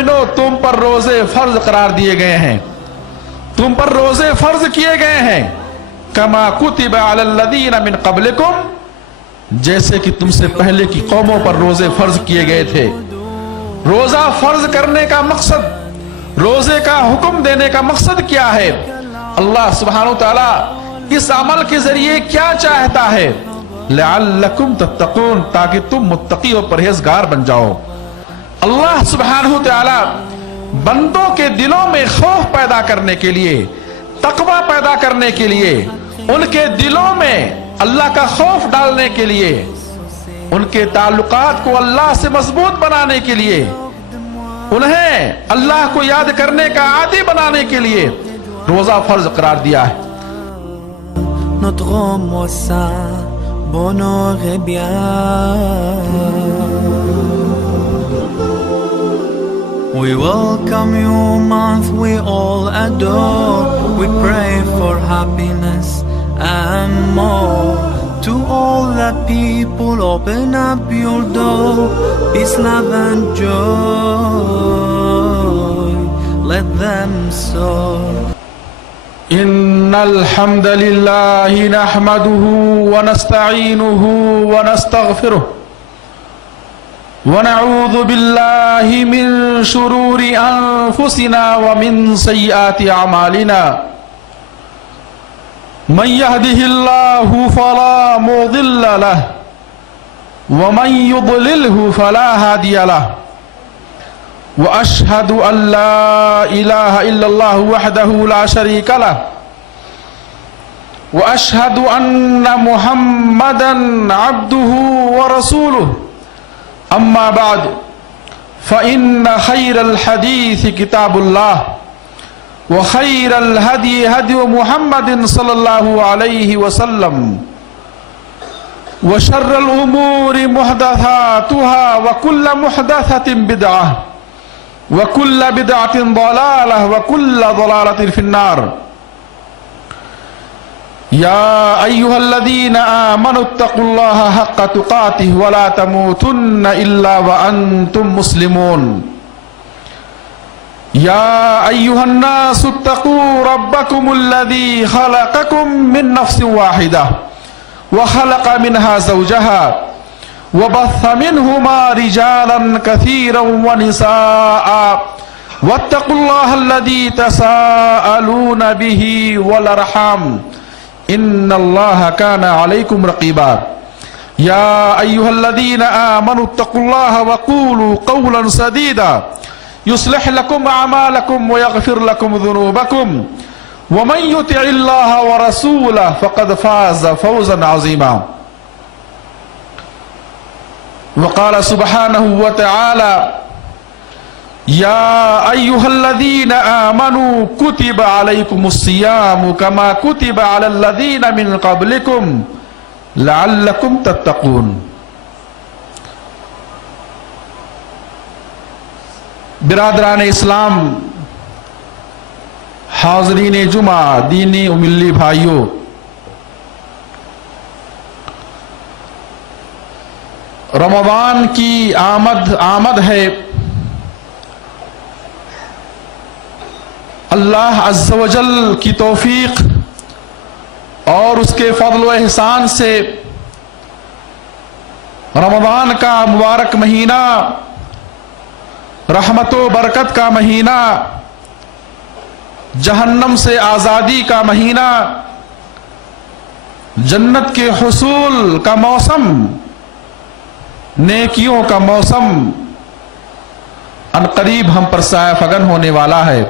مومنو تم پر روزے فرض قرار دیے گئے ہیں، تم پر روزے فرض کیے گئے ہیں، کما کتب علی الذین من قبلکم، جیسے کہ تم سے پہلے کی قوموں پر روزے فرض کیے گئے تھے۔ روزہ فرض کرنے کا مقصد، روزے کا حکم دینے کا مقصد کیا ہے؟ اللہ سبحانہ وتعالیٰ اس عمل کے ذریعے کیا چاہتا ہے؟ لعلکم تتقون، تاکہ تم متقی و پرہیزگار بن جاؤ۔ اللہ سبحانہ وتعالیٰ بندوں کے دلوں میں خوف پیدا کرنے کے لیے، تقوی پیدا کرنے کے لیے، ان کے دلوں میں اللہ کا خوف ڈالنے کے لیے، ان کے تعلقات کو اللہ سے مضبوط بنانے کے لیے، انہیں اللہ کو یاد کرنے کا عادی بنانے کے لیے روزہ فرض قرار دیا ہے۔ Notre bonheur est bien. We welcome you, month we all adore. We pray for happiness and more. To all the people, open up your door. Peace, love and joy, let them soar. إن الحمد لله نحمده ونستعينه ونستغفره ونعوذ بالله من شرور أنفسنا ومن سيئات أعمالنا من يهده الله فلا مضل له ومن يضلله فلا هادي له وأشهد أن لا إله إلا الله وحده لا شريك له وأشهد أن محمدا عبده ورسوله أما بعد فإن خير الحديث كتاب الله وخير الهدي هدي محمد صلى الله عليه وسلم وشر الأمور محدثاتها وكل محدثة بدعة وَكُلَّ بِدْعَةٍ ضَلَالَةٍ وَكُلَّ ضَلَالَةٍ فِي النَّارِ يَا أَيُّهَا الَّذِينَ آمَنُوا اتَّقُوا اللَّهَ حَقَّ تُقَاتِهِ وَلَا تَمُوتُنَّ إِلَّا وَأَنْتُمْ مُسْلِمُونَ يَا أَيُّهَا النَّاسُ اتَّقُوا رَبَّكُمُ الَّذِي خَلَقَكُم مِّن نَّفْسٍ وَاحِدَةٍ وَخَلَقَ مِنْهَا زَوْجَهَا وبث منهما رجالا كثيرا ونساء واتقوا الله الذي تساءلون به والارحام ان الله كان عليكم رقيبا يا ايها الذين امنوا اتقوا الله وقولوا قولا سديدا يصلح لكم اعمالكم ويغفر لكم ذنوبكم ومن يطع الله ورسوله فقد فاز فوزا عظيما وقال سبحانه وتعالى يا أيها الذين آمنوا كتب عليكم الصيام كما كتب على الذين من قبلكم لعلكم تتقون۔ برادران اسلام، حاضرین جمعہ، دینی و ملی بھائیوں، رمضان کی آمد ہے۔ اللہ عز و جل کی توفیق اور اس کے فضل و احسان سے رمضان کا مبارک مہینہ، رحمت و برکت کا مہینہ، جہنم سے آزادی کا مہینہ، جنت کے حصول کا موسم، نیکیوں کا موسم ان قریب ہم پر سایہ فگن ہونے والا ہے۔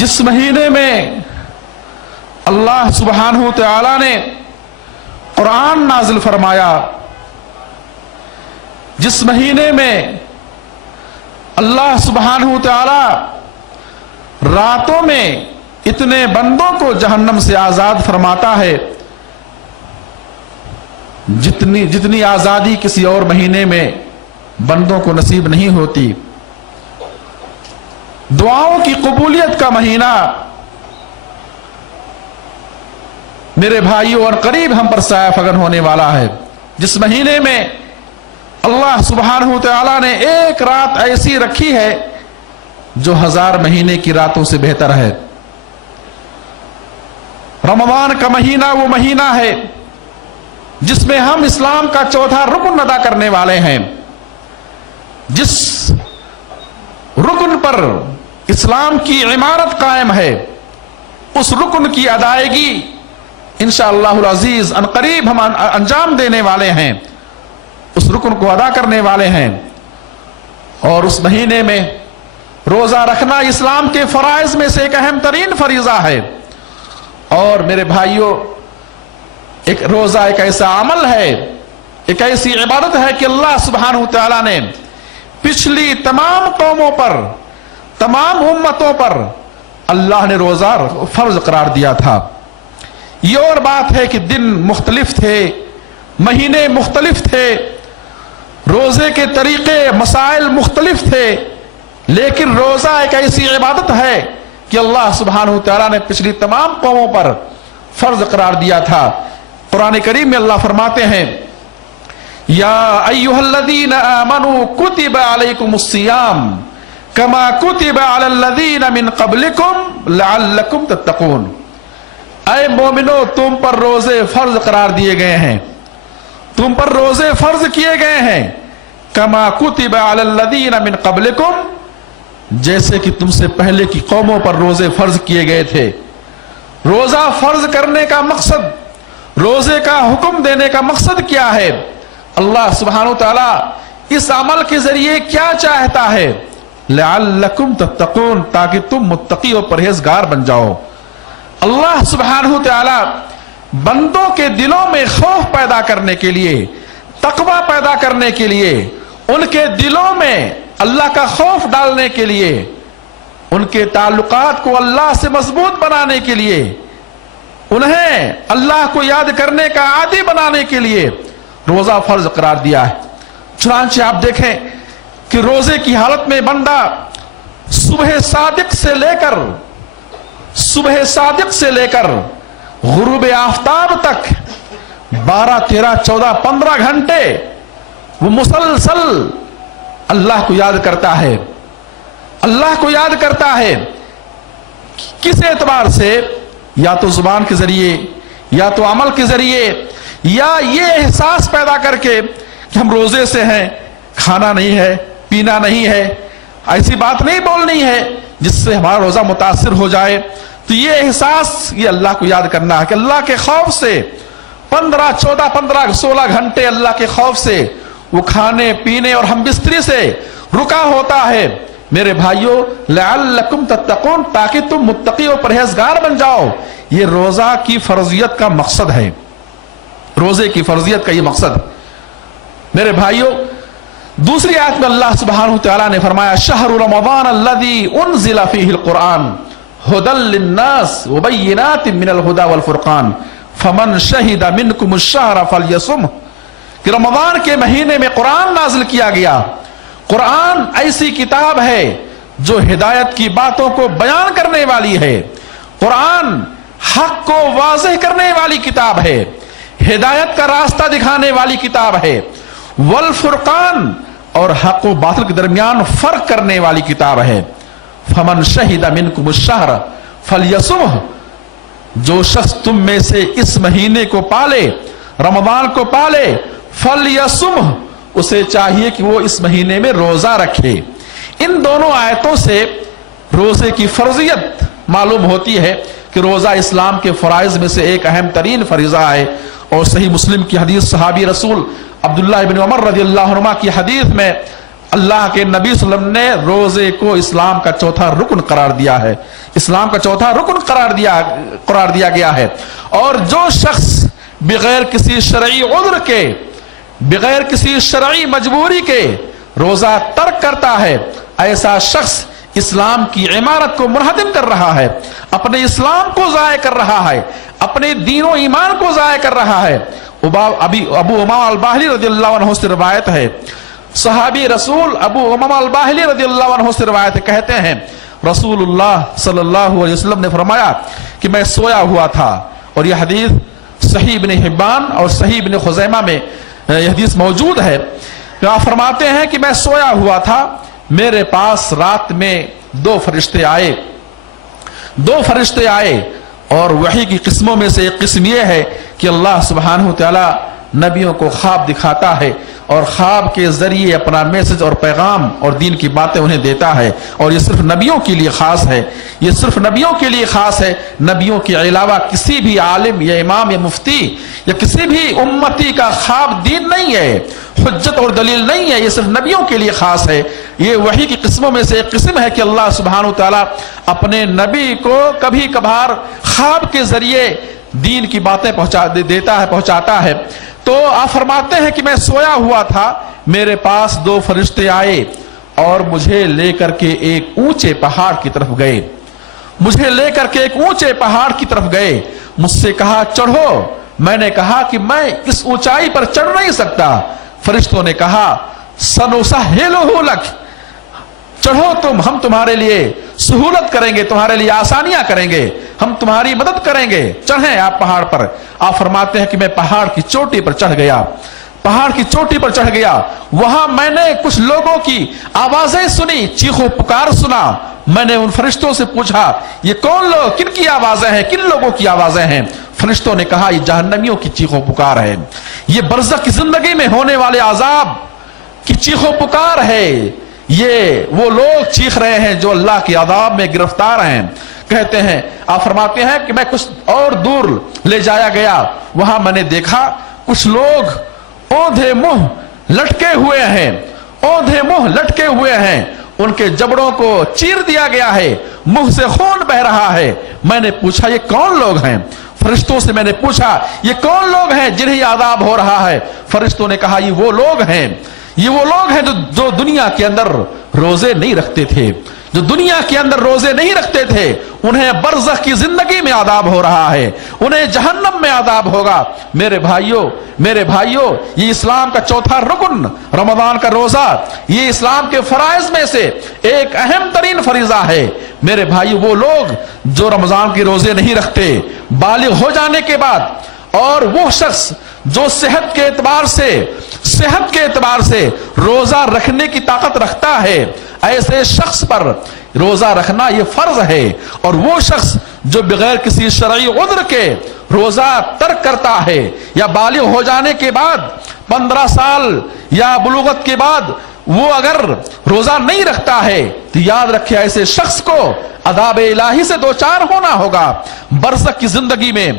جس مہینے میں اللہ سبحانہ وتعالی نے قرآن نازل فرمایا، جس مہینے میں اللہ سبحانہ وتعالی راتوں میں اتنے بندوں کو جہنم سے آزاد فرماتا ہے، جتنی آزادی کسی اور مہینے میں بندوں کو نصیب نہیں ہوتی۔ دعاؤں کی قبولیت کا مہینہ میرے بھائیوں اور قریب ہم پر سایہ فگن ہونے والا ہے، جس مہینے میں اللہ سبحانہ وتعالی نے ایک رات ایسی رکھی ہے جو 1000 مہینے کی راتوں سے بہتر ہے۔ رمضان کا مہینہ وہ مہینہ ہے جس میں ہم اسلام کا چوتھا رکن ادا کرنے والے ہیں۔ جس رکن پر اسلام کی عمارت قائم ہے، اس رکن کی ادائیگی انشاءاللہ العزیز عنقریب ہم انجام دینے والے ہیں، اس رکن کو ادا کرنے والے ہیں۔ اور اس مہینے میں روزہ رکھنا اسلام کے فرائض میں سے ایک اہم ترین فریضہ ہے۔ اور میرے بھائیوں، ایک روزہ ایک ایسا عمل ہے، ایک ایسی عبادت ہے کہ اللہ سبحانہ وتعالی نے پچھلی تمام قوموں پر، تمام امتوں پر اللہ نے روزہ فرض قرار دیا تھا۔ یہ اور بات ہے کہ دن مختلف تھے، مہینے مختلف تھے، روزے کے طریقے مسائل مختلف تھے، لیکن روزہ ایک ایسی عبادت ہے کہ اللہ سبحانہ وتعالی نے پچھلی تمام قوموں پر فرض قرار دیا تھا۔ قرآن کریم میں اللہ فرماتے ہیں، یا ایھا الذین آمنوا کتب علیکم الصیام کما کتب علی الذین من قبلکم لعلکم تتقون۔ اے مومنو، تم پر روزے فرض قرار دیے گئے ہیں، تم پر روزے فرض کیے گئے ہیں، کما کتب علی الذین من قبلکم، جیسے کہ تم سے پہلے کی قوموں پر روزے فرض کیے گئے تھے۔ روزہ فرض کرنے کا مقصد، روزے کا حکم دینے کا مقصد کیا ہے؟ اللہ سبحانہ وتعالی اس عمل کے ذریعے کیا چاہتا ہے؟ لعلکم تتقون، تاکہ تم متقی و پرہیزگار بن جاؤ۔ اللہ سبحانہ وتعالی بندوں کے دلوں میں خوف پیدا کرنے کے لیے، تقوی پیدا کرنے کے لیے، ان کے دلوں میں اللہ کا خوف ڈالنے کے لیے، ان کے تعلقات کو اللہ سے مضبوط بنانے کے لیے، انہیں اللہ کو یاد کرنے کا عادی بنانے کے لیے روزہ فرض قرار دیا ہے۔ چنانچہ آپ دیکھیں کہ روزے کی حالت میں بندہ صبح صادق سے لے کر غروب آفتاب تک 12 13 14 15 گھنٹے وہ مسلسل اللہ کو یاد کرتا ہے، اللہ کو یاد کرتا ہے۔ کس اعتبار سے؟ یا تو زبان کے ذریعے، یا تو عمل کے ذریعے، یا یہ احساس پیدا کر کے کہ ہم روزے سے ہیں، کھانا نہیں ہے، پینا نہیں ہے، ایسی بات نہیں بولنی ہے جس سے ہمارا روزہ متاثر ہو جائے۔ تو یہ احساس، یہ اللہ کو یاد کرنا ہے کہ اللہ کے خوف سے 15 14 15 16 گھنٹے اللہ کے خوف سے وہ کھانے پینے اور ہم بستری سے رکا ہوتا ہے۔ میرے بھائیوں، لعلکم تتقون، تاکہ تم متقی و پرہیزگار بن جاؤ، یہ روزہ کی فرضیت کا مقصد ہے، روزے کی فرضیت کا یہ مقصد۔ میرے بھائیوں، دوسری آیت میں اللہ سبحانہ وتعالی نے فرمایا، شہر رمضان الذی انزل فیہ القرآن ھدی للناس وبینات من الھدی والفرقان فمن شہد منکم الشہر فلیصمہ، کہ رمضان کے مہینے میں قرآن نازل کیا گیا۔ قرآن ایسی کتاب ہے جو ہدایت کی باتوں کو بیان کرنے والی ہے، قرآن حق کو واضح کرنے والی کتاب ہے، ہدایت کا راستہ دکھانے والی کتاب ہے، والفرقان، اور حق و باطل کے درمیان فرق کرنے والی کتاب ہے۔ فمن شہد منکم الشہر فلیصمہ، جو شخص تم میں سے اس مہینے کو پالے، رمضان کو پالے، فلیصمہ، اسے چاہیے کہ وہ اس مہینے میں روزہ رکھے۔ ان دونوں آیتوں سے روزے کی فرضیت معلوم ہوتی ہے کہ روزہ اسلام کے فرائض میں سے ایک اہم ترین فریضہ ہے۔ اور صحیح مسلم کی حدیث، صحابی رسول عبداللہ ابن عمر رضی اللہ عنہما کی حدیث میں اللہ کے نبی صلی اللہ علیہ وسلم نے روزے کو اسلام کا چوتھا رکن قرار دیا ہے، اسلام کا چوتھا رکن قرار دیا گیا ہے۔ اور جو شخص بغیر کسی شرعی عذر کے، بغیر کسی شرعی مجبوری کے روزہ ترک کرتا ہے، ایسا شخص اسلام کی عمارت کو منہدم کر رہا ہے، اپنے اسلام کو ضائع کر رہا ہے، اپنے دین و ایمان کو ضائع کر رہا ہے۔ ابو امامہ الباہلی رضی اللہ عنہ سے روایت ہے، صحابی رسول ابو امامہ الباہلی رضی اللہ عنہ سے روایت ہے، کہتے ہیں رسول اللہ صلی اللہ علیہ وسلم نے فرمایا کہ میں سویا ہوا تھا، اور یہ حدیث صحیح ابن حبان اور صحیح ابن خزیمہ میں یہ حدیث موجود ہے۔ آپ فرماتے ہیں کہ میں سویا ہوا تھا, میرے پاس رات میں دو فرشتے آئے اور وحی کی قسموں میں سے ایک قسم یہ ہے کہ اللہ سبحانہ وتعالی نبیوں کو خواب دکھاتا ہے اور خواب کے ذریعے اپنا میسج اور پیغام اور دین کی باتیں انہیں دیتا ہے, اور یہ صرف نبیوں کے لیے خاص ہے, یہ صرف نبیوں کے لیے خاص ہے. نبیوں کے علاوہ کسی بھی عالم یا امام یا مفتی یا کسی بھی امتی کا خواب دین نہیں ہے, حجت اور دلیل نہیں ہے, یہ صرف نبیوں کے لیے خاص ہے. یہ وحی کی قسموں میں سے ایک قسم ہے کہ اللہ سبحانہ وتعالی اپنے نبی کو کبھی کبھار خواب کے ذریعے دین کی باتیں پہنچاتا ہے. تو آپ فرماتے ہیں کہ میں سویا ہوا تھا, میرے پاس دو فرشتے آئے اور مجھے لے کر کے ایک اونچے پہاڑ کی طرف گئے. مجھ سے کہا چڑھو. میں نے کہا کہ میں اس اونچائی پر چڑھ نہیں سکتا. فرشتوں نے کہا سنسہلہ لک, چڑھو تم, ہم تمہارے لیے سہولت کریں گے, تمہارے لیے آسانیاں کریں گے, ہم تمہاری مدد کریں گے, چڑھیں آپ پہاڑ پر. آپ فرماتے ہیں کہ میں پہاڑ کی چوٹی پر چڑھ گیا. وہاں میں نے کچھ لوگوں کی آوازیں سنی, چیخ و پکار سنا. میں نے ان فرشتوں سے پوچھا یہ کون لوگ, کن کی آوازیں ہیں, کن لوگوں کی آوازیں ہیں؟ فرشتوں نے کہا یہ جہنمیوں کی چیخ و پکار ہے, یہ برزخ کی زندگی میں ہونے والے عذاب کی چیخ و پکار ہے, یہ وہ لوگ چیخ رہے ہیں جو اللہ کے عذاب میں گرفتار ہیں. کہتے ہیں, آپ فرماتے ہیں کہ میں کچھ اور دور لے جایا گیا, وہاں میں نے دیکھا کچھ لوگ اوندھے منہ لٹکے ہوئے ہیں, ان کے جبڑوں کو چیر دیا گیا ہے, منہ سے خون بہ رہا ہے. میں نے پوچھا یہ کون لوگ ہیں؟ فرشتوں سے میں نے پوچھا یہ کون لوگ ہیں جنہیں عذاب ہو رہا ہے؟ فرشتوں نے کہا یہ وہ لوگ ہیں جو دنیا کے اندر روزے نہیں رکھتے تھے, انہیں برزخ کی زندگی میں عذاب ہو رہا ہے, انہیں جہنم میں عذاب ہوگا. میرے بھائیوں, یہ اسلام کا چوتھا رکن رمضان کا روزہ, یہ اسلام کے فرائض میں سے ایک اہم ترین فریضہ ہے. میرے بھائی, وہ لوگ جو رمضان کے روزے نہیں رکھتے بالغ ہو جانے کے بعد, اور وہ شخص جو صحت کے اعتبار سے روزہ رکھنے کی طاقت رکھتا ہے, ایسے شخص پر روزہ رکھنا یہ فرض ہے. اور وہ شخص جو بغیر کسی شرعی عذر کے روزہ ترک کرتا ہے یا بالغ ہو جانے کے بعد 15 سال یا بلوغت کے بعد وہ اگر روزہ نہیں رکھتا ہے تو یاد رکھے ایسے شخص کو عذاب الہی سے دوچار ہونا ہوگا. برزخ کی زندگی میں,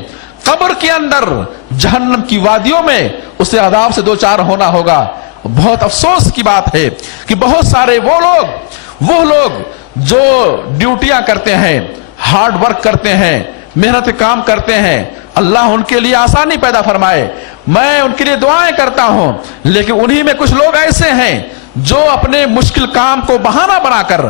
قبر کے اندر, جہنم کی وادیوں میں اسے عذاب سے دوچار ہونا ہوگا. بہت افسوس کی بات ہے کہ بہت سارے وہ لوگ جو ڈیوٹیاں کرتے ہیں, ہارڈ ورک کرتے ہیں, محنت کام کرتے ہیں, اللہ ان کے لیے آسانی پیدا فرمائے, میں ان کے لیے دعائیں کرتا ہوں. لیکن انہی میں کچھ لوگ ایسے ہیں جو اپنے مشکل کام کو بہانہ بنا کر,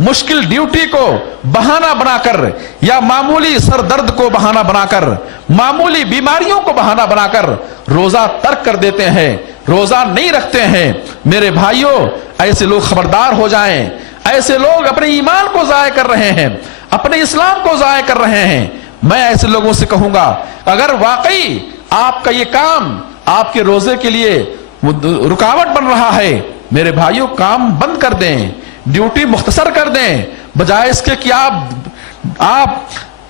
مشکل ڈیوٹی کو بہانہ بنا کر, یا معمولی سر درد کو بہانہ بنا کر, معمولی بیماریوں کو بہانہ بنا کر روزہ ترک کر دیتے ہیں, روزہ نہیں رکھتے ہیں. میرے بھائیوں, ایسے لوگ خبردار ہو جائیں. ایسے لوگ اپنے ایمان کو ضائع کر رہے ہیں, اپنے اسلام کو ضائع کر رہے ہیں. میں ایسے لوگوں سے کہوں گا, اگر واقعی آپ کا یہ کام آپ کے روزے کے لیے رکاوٹ بن رہا ہے, میرے بھائیوں کام بند کر دیں, ڈیوٹی مختصر کر دیں, بجائے اس کے کہ آپ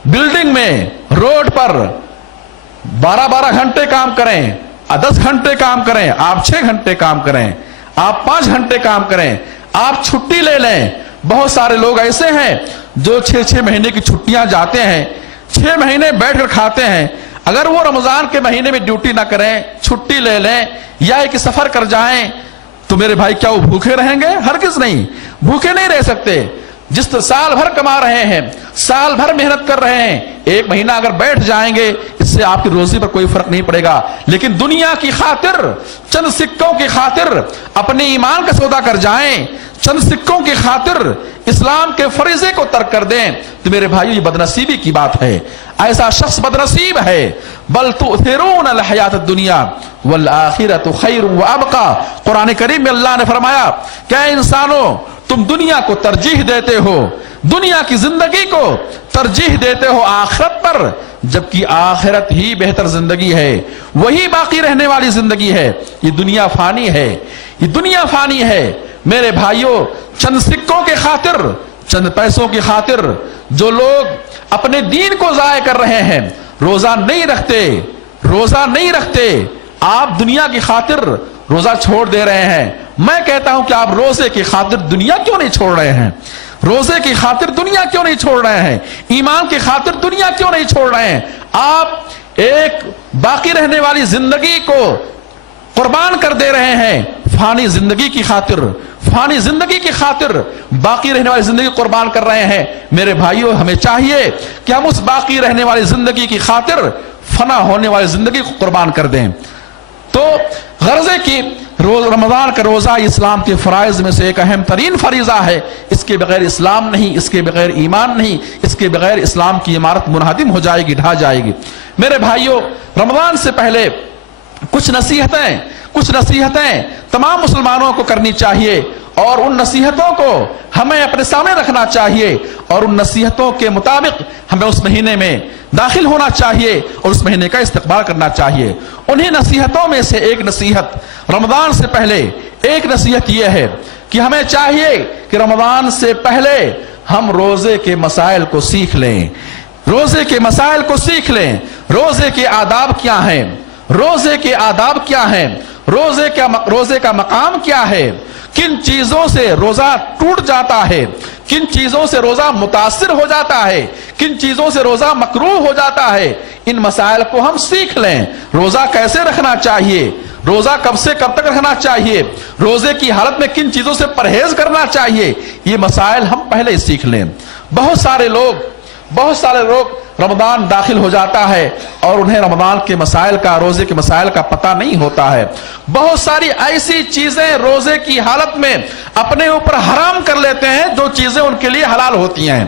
بلڈنگ میں, روڈ پر 12 گھنٹے کام کریں, 10 گھنٹے کام کریں, آپ 6 گھنٹے کام کریں, آپ 5 گھنٹے کام کریں, آپ چھٹی لے لیں. بہت سارے لوگ ایسے ہیں جو 6 مہینے کی چھٹیاں جاتے ہیں, 6 مہینے بیٹھ کر کھاتے ہیں. اگر وہ رمضان کے مہینے میں ڈیوٹی نہ کریں, چھٹی لے لیں یا ایک سفر کر جائیں, تو میرے بھائی کیا وہ بھوکے رہیں گے؟ ہرگز نہیں, بھوکے نہیں رہ سکتے. جس سال بھر کما رہے ہیں, سال بھر محنت کر رہے ہیں, 1 مہینہ اگر بیٹھ جائیں گے اس سے آپ کی روزی پر کوئی فرق نہیں پڑے گا. لیکن دنیا کی خاطر, چند سکوں کی خاطر اپنے ایمان کا سودا کر جائیں, چند سکوں کی خاطر اسلام کے فریضے کو ترک کر دیں, تو میرے بھائیو یہ بدنصیبی کی بات ہے. ایسا شخص بدنصیب ہے. بل تؤثرون الحیات الدنیا والآخرۃ خیر وابقی. قرآن کریم میں اللہ نے فرمایا کہ اے انسانوں, تم دنیا کو ترجیح دیتے ہو, دنیا کی زندگی کو ترجیح دیتے ہو آخرت پر. پر، جبکہ آخرت ہی بہتر زندگی ہے، وہی باقی رہنے والی زندگی ہے۔ یہ دنیا فانی ہے، یہ دنیا فانی ہے میرے بھائیوں۔ چند سکوں کے خاطر، چند پیسوں کی خاطر جو لوگ اپنے دین کو ضائع کر رہے ہیں، روزہ نہیں رکھتے، روزہ نہیں رکھتے، آپ دنیا کی خاطر روزہ چھوڑ دے رہے ہیں۔ میں کہتا ہوں کہ آپ روزے کی خاطر دنیا کیوں نہیں چھوڑ رہے ہیں؟ روزے کی خاطر دنیا کیوں نہیں چھوڑ رہے ہیں؟ ایمان کی خاطر دنیا کیوں نہیں چھوڑ رہے ہیں؟ آپ ایک باقی رہنے والی زندگی کو قربان کر دے رہے ہیں فانی زندگی کی خاطر، فانی زندگی کی خاطر باقی رہنے والی زندگی قربان کر رہے ہیں۔ میرے بھائیوں، ہمیں چاہیے کہ ہم اس باقی رہنے والی زندگی کی خاطر فنا ہونے والی زندگی کو قربان کر دیں۔ تو غرضے کی رمضان کا روزہ اسلام کے فرائض میں سے ایک اہم ترین فریضہ ہے۔ اس کے بغیر اسلام نہیں، اس کے بغیر ایمان نہیں، اس کے بغیر اسلام کی عمارت منہدم ہو جائے گی، ڈھا جائے گی۔ میرے بھائیوں، رمضان سے پہلے کچھ نصیحتیں تمام مسلمانوں کو کرنی چاہیے، اور ان نصیحتوں کو ہمیں اپنے سامنے رکھنا چاہیے، اور ان نصیحتوں کے مطابق ہمیں اس مہینے میں داخل ہونا چاہیے اور اس مہینے کا استقبال کرنا چاہیے۔ انہی نصیحتوں میں سے ایک نصیحت رمضان سے پہلے، ایک نصیحت یہ ہے کہ ہمیں چاہیے کہ رمضان سے پہلے ہم روزے کے مسائل کو سیکھ لیں، روزے کے مسائل کو سیکھ لیں۔ روزے کے آداب کیا ہیں؟ روزے کے آداب کیا ہیں؟ روزے کا مقام کیا ہے؟ کن چیزوں سے روزہ ٹوٹ جاتا ہے؟ کن چیزوں سے روزہ متاثر ہو جاتا ہے؟ کن چیزوں سے روزہ مکروہ ہو جاتا ہے؟ ان مسائل کو ہم سیکھ لیں۔ روزہ کیسے رکھنا چاہیے؟ روزہ کب سے کب تک رکھنا چاہیے؟ روزے کی حالت میں کن چیزوں سے پرہیز کرنا چاہیے؟ یہ مسائل ہم پہلے سیکھ لیں۔ بہت سارے لوگ رمضان داخل ہو جاتا ہے اور انہیں رمضان کے مسائل کا، روزے کے مسائل کا پتہ نہیں ہوتا ہے۔ بہت ساری ایسی چیزیں روزے کی حالت میں اپنے اوپر حرام کر لیتے ہیں جو چیزیں ان کے لیے حلال ہوتی ہیں،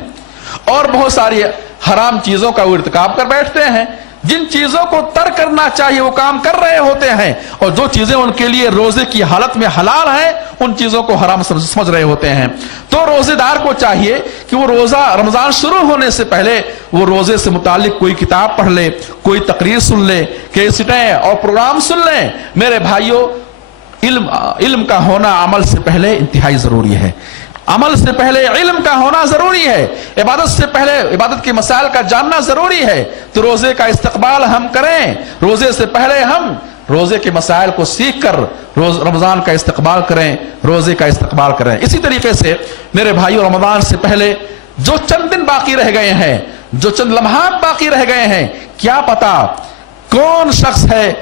اور بہت ساری حرام چیزوں کا وہ ارتکاب کر بیٹھتے ہیں۔ جن چیزوں کو ترک کرنا چاہیے وہ کام کر رہے ہوتے ہیں، اور جو چیزیں ان کے لیے روزے کی حالت میں حلال ہیں ان چیزوں کو حرام سمجھ رہے ہوتے ہیں۔ تو روزے دار کو چاہیے کہ وہ روزہ رمضان شروع ہونے سے پہلے وہ روزے سے متعلق کوئی کتاب پڑھ لے، کوئی تقریر سن لے، کیسٹیں اور پروگرام سن لیں۔ میرے بھائیوں، علم کا ہونا عمل سے پہلے انتہائی ضروری ہے۔ عمل سے پہلے علم کا ہونا ضروری ہے، عبادت سے پہلے عبادت کے مسائل کا جاننا ضروری ہے۔ تو روزے کا استقبال ہم کریں، روزے سے پہلے ہم روزے کے مسائل کو سیکھ کر رمضان کا استقبال کریں، روزے کا استقبال کریں۔ اسی طریقے سے میرے بھائیو، رمضان سے پہلے جو چند دن باقی رہ گئے ہیں، جو چند لمحات باقی رہ گئے ہیں، کیا پتا کون شخص ہے،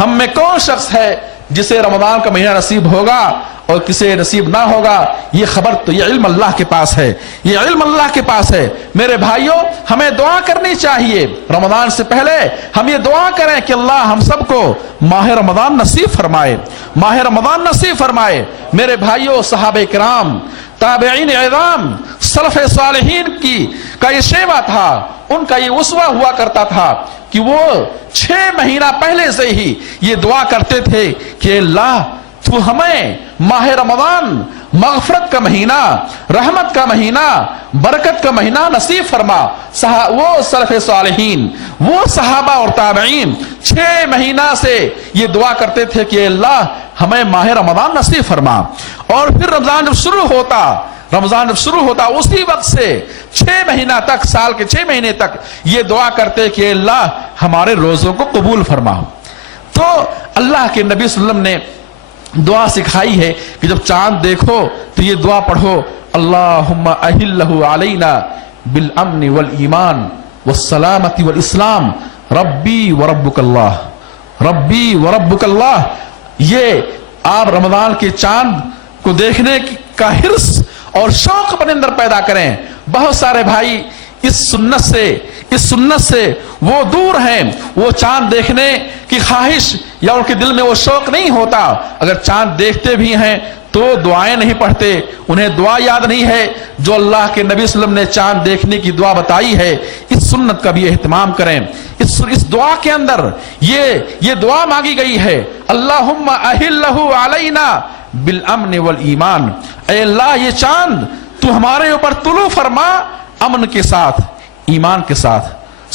ہم میں کون شخص ہے جسے رمضان کا مہینہ نصیب ہوگا اور کسے نصیب نہ ہوگا۔ یہ خبر تو، یہ علم اللہ کے پاس ہے، یہ علم اللہ کے پاس ہے۔ میرے بھائیوں، ہمیں دعا کرنی چاہیے رمضان سے پہلے۔ ہم یہ دعا کریں کہ اللہ ہم سب کو ماہ رمضان نصیب فرمائے، ماہ رمضان نصیب فرمائے۔ میرے بھائیوں، صحابہ کرام، تابعین اعظام، سلف صالحین کا یہ شیوہ تھا، ان کا یہ اسوہ ہوا کرتا تھا کہ وہ 6 مہینہ پہلے سے ہی یہ دعا کرتے تھے کہ اللہ تو ہمیں ماہ رمضان مغفرت کا مہینہ، رحمت کا مہینہ، برکت کا مہینہ نصیب فرما۔ وہ سلف صالحین، وہ صحابہ اور تابعین 6 مہینہ سے یہ دعا کرتے تھے کہ اللہ ہمیں ماہ رمضان نصیب فرما۔ اور پھر رمضان جب شروع ہوتا اسی وقت سے 6 مہینہ تک، سال کے 6 مہینے تک یہ دعا کرتے کہ اللہ ہمارے روزوں کو قبول فرما۔ تو اللہ کے نبی صلی اللہ علیہ وسلم نے دعا سکھائی ہے کہ جب چاند دیکھو تو یہ دعا پڑھو، اللہم اہلہ علینا بالامن والایمان والسلامت والاسلام ربی وربک اللہ، ربی وربک اللہ۔ یہ آپ رمضان کے چاند کو دیکھنے کا حرص اور شوق اپنے اندر پیدا کریں۔ بہت سارے بھائی اس سنت سے وہ دور ہیں، وہ چاند دیکھنے کی خواہش یا ان کے دل میں وہ شوق نہیں ہوتا۔ اگر چاند دیکھتے بھی ہیں تو دعائیں نہیں پڑھتے، انہیں دعا یاد نہیں ہے جو اللہ کے نبی صلی اللہ علیہ وسلم نے چاند دیکھنے کی دعا بتائی ہے۔ اس سنت کا بھی اہتمام کریں۔ اس دعا کے اندر یہ دعا مانگی گئی ہے، اللہم اہلہ علینا بالامن والایمان، اے اللہ یہ چاند تو ہمارے اوپر طلوع فرما امن کے ساتھ، ایمان کے ساتھ،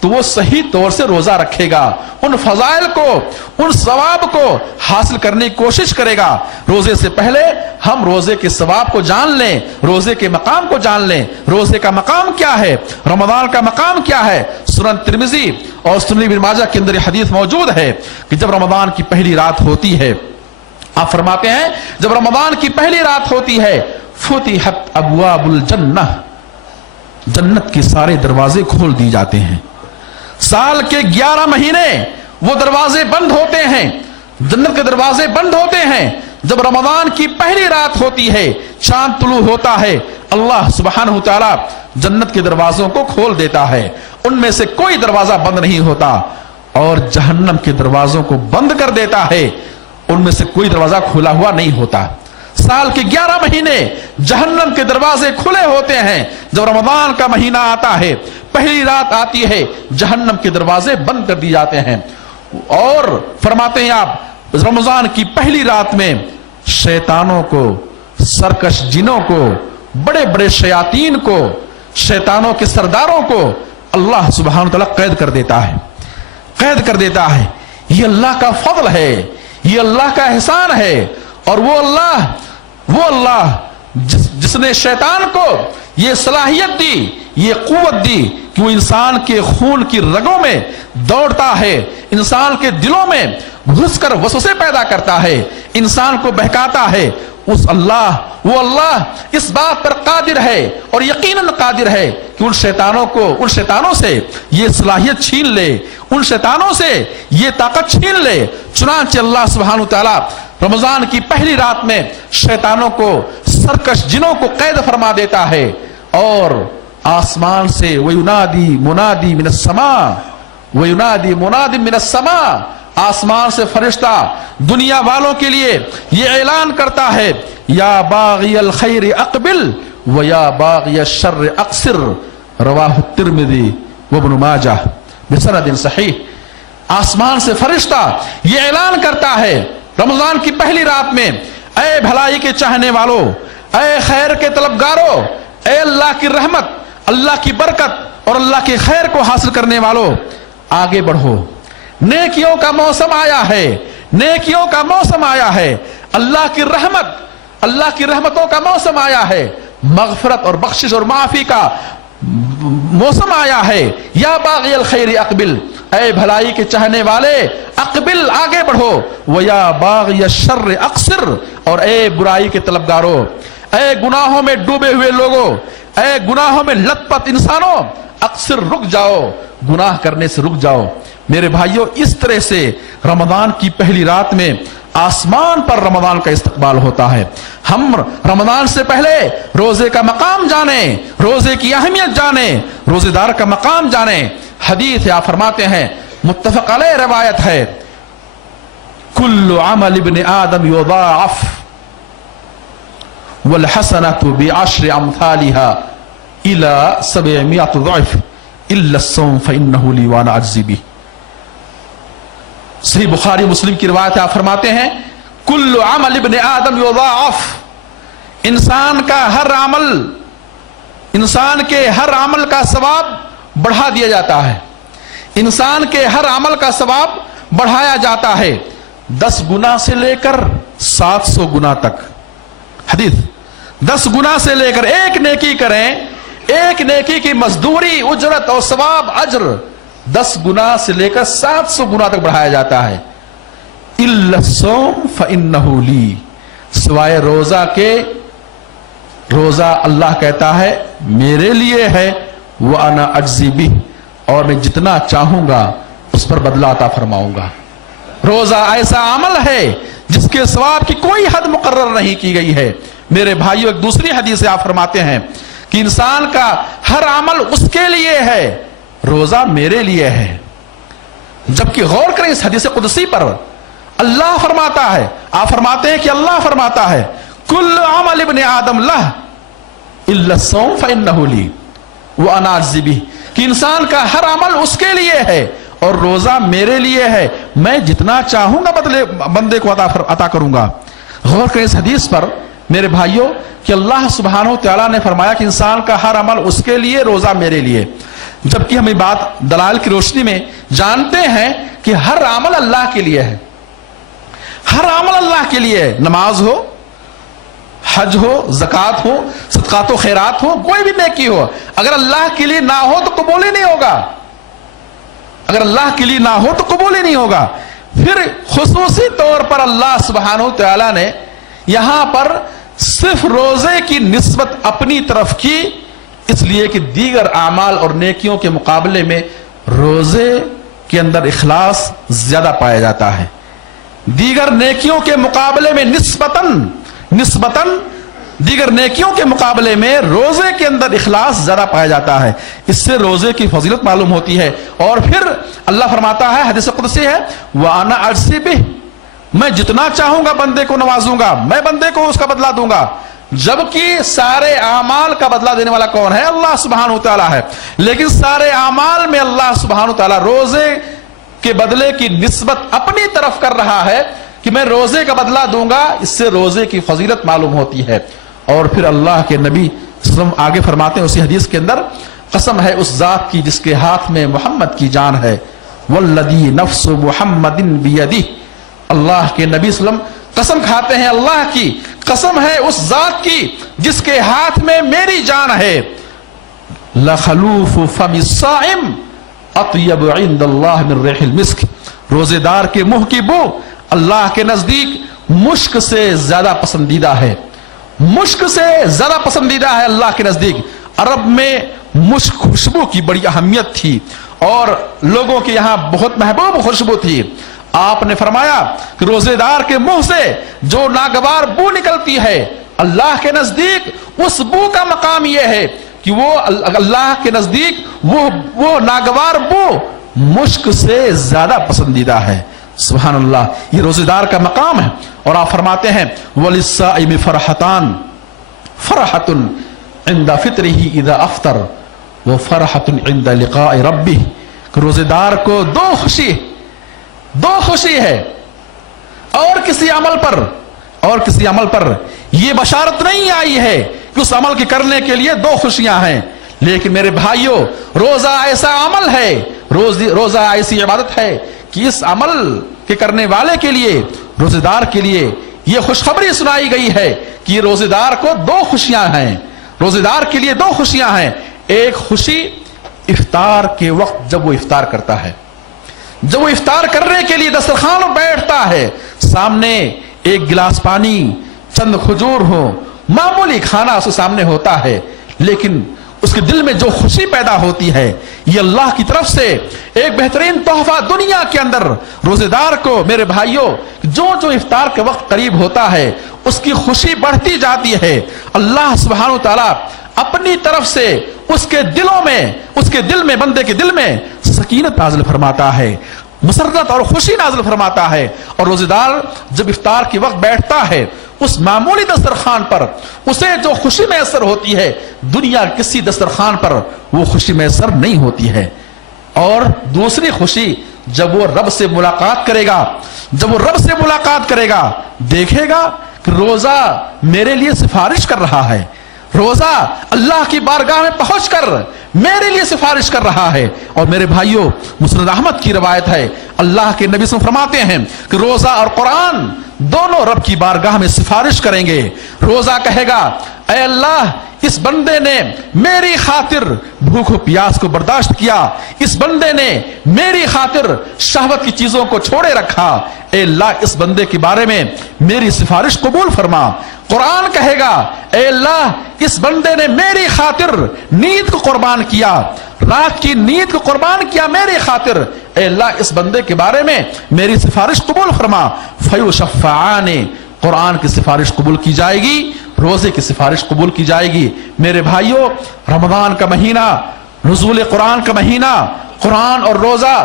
تو وہ صحیح طور سے روزہ رکھے گا، ان فضائل کو، ان ثواب کو حاصل کرنے کی کوشش کرے گا۔ روزے سے پہلے ہم روزے کے ثواب کو جان لیں، روزے کے مقام کو جان لیں۔ روزے کا مقام کیا ہے، رمضان کا مقام کیا ہے؟ سنن ترمذی اور سنن ابن ماجہ کے اندر حدیث موجود ہے کہ جب رمضان کی پہلی رات ہوتی ہے، آپ فرماتے ہیں جب رمضان کی پہلی رات ہوتی ہے، فتحت ابواب الجنہ، جنت کے سارے دروازے کھول دی جاتے ہیں۔ سال کے 11 مہینے وہ دروازے بند ہوتے ہیں، جنت کے دروازے بند ہوتے ہیں۔ جب رمضان کی پہلی رات ہوتی ہے، چاند طلوع ہوتا ہے، اللہ سبحانہ تعالیٰ جنت کے دروازوں کو کھول دیتا ہے، ان میں سے کوئی دروازہ بند نہیں ہوتا، اور جہنم کے دروازوں کو بند کر دیتا ہے، ان میں سے کوئی دروازہ کھلا ہوا نہیں ہوتا۔ سال کے 11 مہینے جہنم کے دروازے کھلے ہوتے ہیں، جب رمضان کا مہینہ آتا ہے، پہلی رات آتی ہے، جہنم کے دروازے بند کر دی جاتے ہیں۔ اور فرماتے ہیں آپ رمضان کی پہلی رات میں شیطانوں کو، سرکش جنوں کو، بڑے بڑے شیاطین کو، شیطانوں کے سرداروں کو اللہ سبحانہ وتعالی قید کر دیتا ہے، قید کر دیتا ہے۔ یہ اللہ کا فضل ہے، یہ اللہ کا احسان ہے، اور وہ اللہ جس نے شیطان کو یہ صلاحیت دی، یہ قوت دی کہ وہ انسان کے خون کی رگوں میں دوڑتا ہے، انسان کے دلوں میں گھس کر وسوسے پیدا کرتا ہے، انسان کو بہکاتا ہے۔ وہ اللہ اس بات پر قادر ہے اور یقیناً قادر ہے کہ ان شیطانوں سے یہ صلاحیت چھین لے، ان شیطانوں سے یہ طاقت چھین لے۔ چنانچہ اللہ سبحانہ تعالیٰ رمضان کی پہلی رات میں شیطانوں کو، سرکش جنوں کو قید فرما دیتا ہے، اور آسمان سے وَيُنَادِي مُنَادِي مِنَ السَّمَاءِ وَيُنَادِي مُنَادٍ مِنَ السَّمَاءِ، آسمان سے فرشتہ دنیا والوں کے لیے یہ اعلان کرتا ہے، یا باغی الخیر اقبل و یا باغی الشر اقصر، رواہ الترمذی وابن ماجہ بسند صحیح۔ آسمان سے فرشتہ یہ اعلان کرتا ہے رمضان کی پہلی رات میں، اے بھلائی کے چاہنے والوں، اے خیر کے طلبگاروں، اے اللہ کی رحمت، اللہ کی برکت اور اللہ کے خیر کو حاصل کرنے والوں، آگے بڑھو، نیکیوں کا موسم آیا ہے، نیکیوں کا موسم آیا ہے، اللہ کی رحمتوں کا موسم آیا ہے، مغفرت اور بخشش اور معافی کا موسم آیا ہے۔ یا باغی الخیر اقبل، اے بھلائی کے چاہنے والے اقبل، آگے بڑھو، ویا باغی الشر اقصر، اور اے برائی کے طلبگاروں، اے گناہوں میں ڈوبے ہوئے لوگوں، اے گناہوں میں لت پت انسانوں، اقصر، رک جاؤ، گناہ کرنے سے رک جاؤ۔ میرے بھائیوں، اس طرح سے رمضان کی پہلی رات میں آسمان پر رمضان کا استقبال ہوتا ہے۔ ہم رمضان سے پہلے روزے کا مقام جانیں، روزے کی اہمیت جانیں، روزے دار کا مقام جانیں۔ حدیث آپ فرماتے ہیں، متفق علیہ روایت ہے، کل عمل ابن آدم یضاعف والحسنۃ بعشر امثالها الى 700 ضعف الا الصوم فانه لي وانا اجزي به۔ صحیح بخاری مسلم کی روایت آپ فرماتے ہیں، کل عمل ابن آدم یضاعف، انسان کے ہر عمل کا ثواب بڑھا دیا جاتا ہے، انسان کے ہر عمل کا ثواب بڑھایا جاتا ہے 10 گنا سے لے کر 700 گنا تک۔ حدیث 10 گنا سے لے کر، ایک نیکی کریں، ایک نیکی کی مزدوری، اجرت اور ثواب، اجر 10 گنا سے لے کر 700 گنا تک بڑھایا جاتا ہے۔ الا الصوم فانه لی، سوائے روزہ کے، روزہ اللہ کہتا ہے میرے لیے ہے، وانا اجزی بہ، اور میں جتنا چاہوں گا اس پر بدلہ عطا فرماؤں گا۔ روزہ ایسا عمل ہے جس کے ثواب کی کوئی حد مقرر نہیں کی گئی ہے۔ میرے بھائیو، ایک دوسری حدیث سے آپ فرماتے ہیں کہ انسان کا ہر عمل اس کے لیے ہے، روزہ میرے لیے ہے۔ جبکہ غور کریں اس حدیث قدسی پر، اللہ فرماتا ہے، آپ فرماتے ہیں کہ اللہ فرماتا ہے، کل عمل ابن آدم لہ الا الصوم فانہ لی وانا اجزی بہ، کہ انسان کا ہر عمل اس کے لیے ہے اور روزہ میرے لیے ہے، میں جتنا چاہوں گا بندے کو عطا کروں گا۔ غور کریں اس حدیث پر میرے بھائیوں کہ اللہ سبحانہ تعالیٰ نے فرمایا کہ انسان کا ہر عمل اس کے لیے، روزہ میرے لیے۔ جبکہ ہم یہ بات دلائل کی روشنی میں جانتے ہیں کہ ہر عمل اللہ کے لیے ہے، ہر عمل اللہ کے لیے ہے، نماز ہو، حج ہو، زکوٰۃ ہو، صدقات و خیرات ہو، کوئی بھی نیکی ہو، اگر اللہ کے لیے نہ ہو تو قبول ہی نہیں ہوگا، اگر اللہ کے لیے نہ ہو تو قبول ہی نہیں ہوگا۔ پھر خصوصی طور پر اللہ سبحانہ وتعالی نے یہاں پر صرف روزے کی نسبت اپنی طرف کی، اس لیے کہ دیگر اعمال اور نیکیوں کے مقابلے میں روزے کے اندر اخلاص زیادہ پایا جاتا ہے، دیگر نیکیوں کے مقابلے میں نسبتاً دیگر نیکیوں کے مقابلے میں روزے کے اندر اخلاص زیادہ پایا جاتا ہے، اس سے روزے کی فضیلت معلوم ہوتی ہے۔ اور پھر اللہ فرماتا ہے، حدیث قدسی ہے، وَأَنَا أَجْزِي بِهِ، میں جتنا چاہوں گا بندے کو نوازوں گا، میں بندے کو اس کا بدلہ دوں گا، جبکہ سارے اعمال کا بدلہ دینے والا کون ہے؟ اللہ سبحانہ وتعالی ہے، لیکن سارے اعمال میں اللہ سبحانہ وتعالی روزے کے بدلے کی نسبت اپنی طرف کر رہا ہے کہ میں روزے کا بدلہ دوں گا، اس سے روزے کی فضیلت معلوم ہوتی ہے۔ اور پھر اللہ کے نبی صلی اللہ علیہ وسلم آگے فرماتے ہیں اسی حدیث کے اندر، قسم ہے اس ذات کی جس کے ہاتھ میں محمد کی جان ہے، والذی نفس محمد بیدہ، اللہ کے نبی صلی اللہ علیہ وسلم قسم کھاتے ہیں، اللہ کی قسم ہے اس ذات کی جس کے ہاتھ میں میری جان ہے، لخلوف فم الصائم اطیب عند اللہ من ریح المسک، روزے دار کے منہ کی بو اللہ کے نزدیک مشک سے زیادہ پسندیدہ ہے، مشک سے زیادہ پسندیدہ ہے اللہ کے نزدیک۔ عرب میں مشک خوشبو کی بڑی اہمیت تھی اور لوگوں کے یہاں بہت محبوب خوشبو تھی۔ آپ نے فرمایا کہ روزے دار کے منہ سے جو ناگوار بو نکلتی ہے، اللہ کے نزدیک اس بو کا مقام یہ ہے کہ وہ اللہ کے نزدیک وہ ناگوار بو مشک سے زیادہ پسندیدہ ہے۔ سبحان اللہ، یہ روزے دار کا مقام ہے۔ اور آپ فرماتے ہیں وَلِلصَّائِمِ فَرْحَتَانِ فَرْحَةٌ عِنْدَ فِطْرِهِ اِذَا أَفْطَرَ وَفَرْحَةٌ عِنْدَ لِقَاءِ رَبِّهِ، کہ روزے دار کو دو خوشی ہے، اور کسی عمل پر یہ بشارت نہیں آئی ہے کہ اس عمل کے کرنے کے لیے دو خوشیاں ہیں، لیکن میرے بھائیوں روزہ ایسا عمل ہے، روزہ ایسی عبادت ہے کہ اس عمل کے کرنے والے کے لیے، روزے دار کے لیے یہ خوشخبری سنائی گئی ہے کہ یہ روزے دار کو دو خوشیاں ہیں، روزے دار کے لیے دو خوشیاں ہیں۔ ایک خوشی افطار کے وقت جب وہ افطار کرتا ہے، جب وہ افطار کرنے کے لیے دسترخوان پر بیٹھتا ہے، سامنے ایک گلاس پانی، چند کھجور ہو، معمولی کھانا اس کے سامنے ہوتا ہے، لیکن اس کے دل میں جو خوشی پیدا ہوتی ہے، یہ اللہ کی طرف سے ایک بہترین تحفہ دنیا کے اندر روزے دار کو۔ میرے بھائیوں جو افطار کے وقت قریب ہوتا ہے اس کی خوشی بڑھتی جاتی ہے، اللہ سبحانہ وتعالی اپنی طرف سے اس کے دل میں بندے کے دل میں سکینت نازل فرماتا ہے، مسرت اور خوشی نازل فرماتا ہے۔ اور روزے دار جب افطار کے وقت بیٹھتا ہے، اس معمولی دسترخوان پر اسے جو خوشی میسر ہوتی ہے، دنیا کسی دسترخوان پر وہ خوشی میسر نہیں ہوتی ہے۔ اور دوسری خوشی جب وہ رب سے ملاقات کرے گا، دیکھے گا کہ روزہ میرے لیے سفارش کر رہا ہے، روزہ اللہ کی بارگاہ میں پہنچ کر میرے لیے سفارش کر رہا ہے۔ اور میرے بھائیوں مسند احمد کی روایت ہے، اللہ کے نبی صلی اللہ علیہ وسلم فرماتے ہیں کہ روزہ اور قرآن دونوں رب کی بارگاہ میں سفارش کریں گے۔ روزہ کہے گا، اے اللہ اس بندے نے میری خاطر بھوک و پیاس کو برداشت کیا، اس بندے نے میری خاطر شہوت کی چیزوں کو چھوڑے رکھا، اے اللہ اس بندے کے بارے میں میری سفارش قبول فرما۔ قرآن کہے گا، اے اللہ اس بندے نے میری خاطر نیند کو قربان کیا، رات کی نیند کو قربان کیا میری خاطر، اے اللہ اس بندے کے بارے میں میری سفارش قبول فرما۔ فیشفعان، قرآن کی سفارش قبول کی جائے گی، روزے کی سفارش قبول کی جائے گی۔ میرے بھائیوں رمضان کا مہینہ، نزول قرآن کا مہینہ، قرآن اور روزہ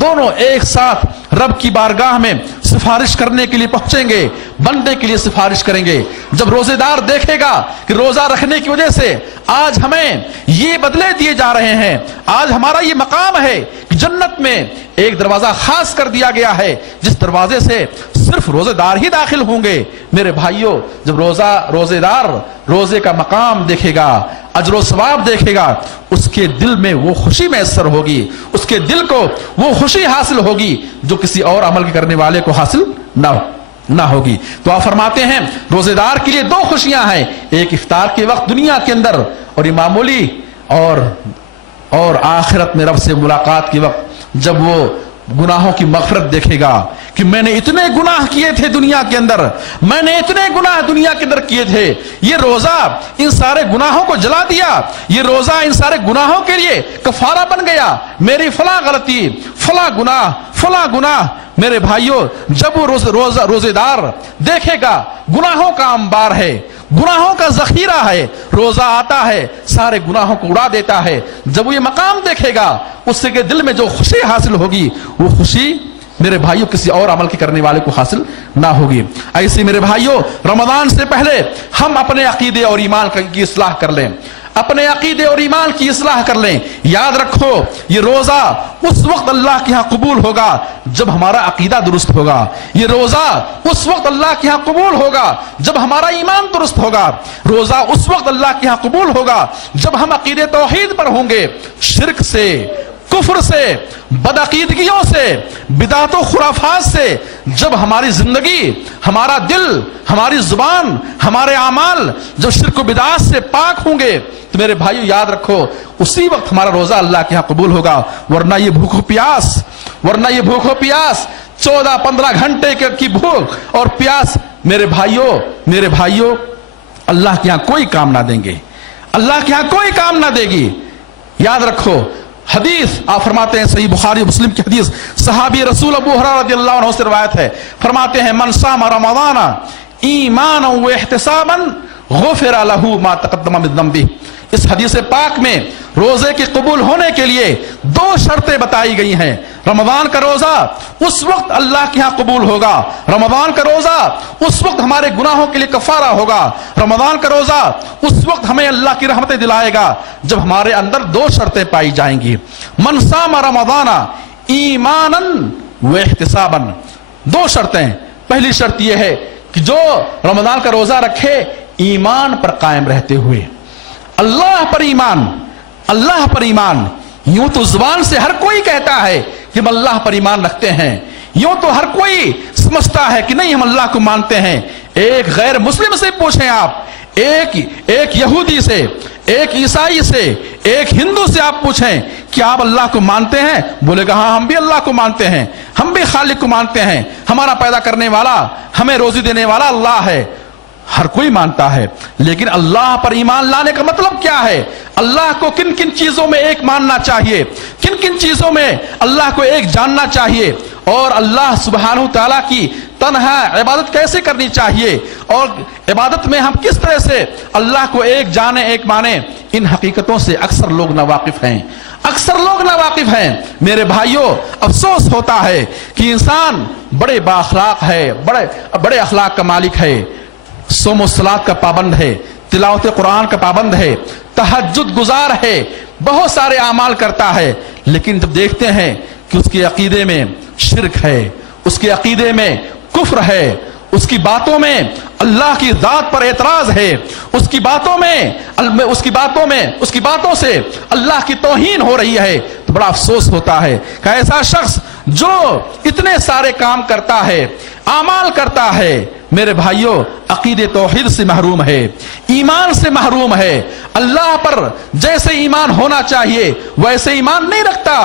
دونوں ایک ساتھ رب کی بارگاہ میں سفارش کرنے کے لیے پہنچیں گے، بندے کے لیے سفارش کریں گے۔ جب روزے دار دیکھے گا کہ روزہ رکھنے کی وجہ سے آج ہمیں یہ بدلے دیے جا رہے ہیں. آج ہمارا یہ مقام ہے کہ جنت میں ایک دروازہ خاص کر دیا گیا ہے جس دروازے سے صرف روزے دار ہی داخل ہوں گے. میرے بھائیوں، جب روزے دار روزے کا مقام دیکھے گا، اجر و ثواب دیکھے گا، اس کے دل میں وہ خوشی میسر ہوگی، اس کے دل کو وہ خوشی حاصل ہوگی جو کسی اور عمل کرنے والے کو حاصل نہ ہوگی. تو آپ فرماتے ہیں روزے دار کے لیے دو خوشیاں ہیں، ایک افطار کے وقت دنیا کے اندر اور یہ معمولی، اور آخرت میں رب سے ملاقات کے وقت جب وہ گناہوں کی مغفرت دیکھے گا کہ میں نے اتنے گناہ کیے تھے دنیا کے اندر، میں نے اتنے گناہ دنیا کے اندر کیے تھے، یہ روزہ ان سارے گناہوں کو جلا دیا، یہ روزہ ان سارے گناہوں کے لیے کفارہ بن گیا، میری فلاں غلطی، فلاں گناہ. میرے بھائیوں، جب وہ روزے دار دیکھے گا گناہوں کا انبار ہے، گناہوں کا ذخیرہ ہے، روزہ آتا ہے سارے گناہوں کو اڑا دیتا ہے، جب وہ یہ مقام دیکھے گا اس کے دل میں جو خوشی حاصل ہوگی وہ خوشی میرے بھائیوں کسی اور عمل کے کرنے والے کو حاصل نہ ہوگی. ایسے میرے بھائیوں، رمضان سے پہلے ہم اپنے عقیدے اور ایمان کی اصلاح کر لیں، اپنے عقیدے اور ایمان کی اصلاح کر لیں. یاد رکھو یہ روزہ اس وقت اللہ کے ہاں قبول ہوگا جب ہمارا عقیدہ درست ہوگا، یہ روزہ اس وقت اللہ کے ہاں قبول ہوگا جب ہمارا ایمان درست ہوگا، روزہ اس وقت اللہ کے ہاں قبول ہوگا جب ہم عقیدے توحید پر ہوں گے، شرک سے، کفر سے، بدعقیدگیوں سے، بدعت و خرافات سے جب ہماری زندگی، ہمارا دل، ہماری زبان، ہمارے اعمال جب شرک و بدعات سے پاک ہوں گے تو میرے بھائیو یاد رکھو اسی وقت ہمارا روزہ اللہ کے ہاں قبول ہوگا. ورنہ یہ بھوک و پیاس 14-15 گھنٹے کی بھوک اور پیاس میرے بھائیو اللہ کے ہاں کوئی کام نہ دیں گے، اللہ کے ہاں کوئی کام نہ دے گی. یاد رکھو حدیث آپ فرماتے ہیں، صحیح بخاری و مسلم کی حدیث، صحابی رسول ابو ہریرہ رضی اللہ عنہ سے روایت ہے، فرماتے ہیں من صام رمضان ایمانا و احتسابا غفر له ما تقدم من ذنبه. اس حدیث پاک میں روزے کے قبول ہونے کے لیے دو شرطیں بتائی گئی ہیں. رمضان کا روزہ اس وقت اللہ کے ہاں قبول ہوگا، رمضان کا روزہ اس وقت ہمارے گناہوں کے لیے کفارہ ہوگا، رمضان کا روزہ اس وقت ہمیں اللہ کی رحمتیں دلائے گا جب ہمارے اندر دو شرطیں پائی جائیں گی. من صام رمضان ایمانا و احتسابا، دو شرطیں. پہلی شرط یہ ہے کہ جو رمضان کا روزہ رکھے ایمان پر قائم رہتے ہوئے، اللہ پر ایمان. یوں تو زبان سے ہر کوئی کہتا ہے کہ ہم اللہ پر ایمان رکھتے ہیں، یوں تو ہر کوئی سمجھتا ہے کہ نہیں ہم اللہ کو مانتے ہیں. ایک غیر مسلم سے پوچھیں آپ، ایک یہودی سے، ایک عیسائی سے، ایک ہندو سے آپ پوچھیں کہ آپ اللہ کو مانتے ہیں؟ بولے گا ہاں ہم بھی اللہ کو مانتے ہیں، ہم بھی خالق کو مانتے ہیں، ہمارا پیدا کرنے والا، ہمیں روزی دینے والا اللہ ہے. ہر کوئی مانتا ہے، لیکن اللہ پر ایمان لانے کا مطلب کیا ہے؟ اللہ کو کن کن چیزوں میں ایک ماننا چاہیے، کن کن چیزوں میں اللہ کو ایک جاننا چاہیے، اور اللہ سبحانہ تعالیٰ کی تنہا عبادت کیسے کرنی چاہیے، اور عبادت میں ہم کس طرح سے اللہ کو ایک جانیں، ایک مانیں. ان حقیقتوں سے اکثر لوگ ناواقف ہیں. میرے بھائیوں افسوس ہوتا ہے کہ انسان بڑے بااخلاق ہے، بڑے اخلاق کا مالک ہے، صوم و صلات کا پابند ہے، تلاوت قرآن کا پابند ہے، تہجد گزار ہے، بہت سارے اعمال کرتا ہے، لیکن جب دیکھتے ہیں کہ اس کے عقیدے میں شرک ہے، اس کے عقیدے میں کفر ہے، اس کی باتوں میں اللہ کی ذات پر اعتراض ہے، اس کی باتوں سے اللہ کی توہین ہو رہی ہے، تو بڑا افسوس ہوتا ہے کہ ایسا شخص جو اتنے سارے کام کرتا ہے، اعمال کرتا ہے، میرے بھائیوں عقیدے توحید سے محروم ہے، ایمان سے محروم ہے، اللہ پر جیسے ایمان ہونا چاہیے ویسے ایمان نہیں رکھتا،